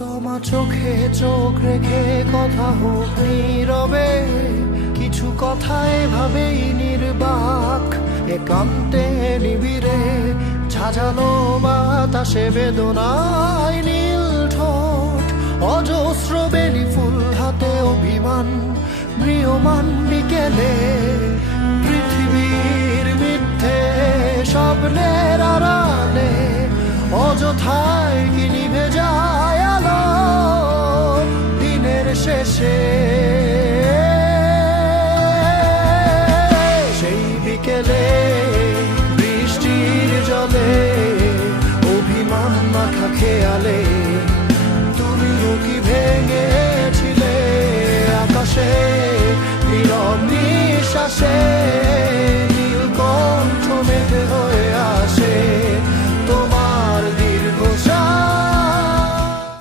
তোমার চোখে চোখ রেখে কথা হোক নীরবে, কিছু কথা এভাবেই নির্বাক, একান্তে নিবিড়ে ঝাঁঝালো বাতাসে বেদনায় নীল ঠোঁট, অজস্র বেলি ফুল হাতে অভিমান ম্রিয়মান বিকেলে, পৃথিবীর মিথ্যে স্বপ্নের আড়ালে অযথায়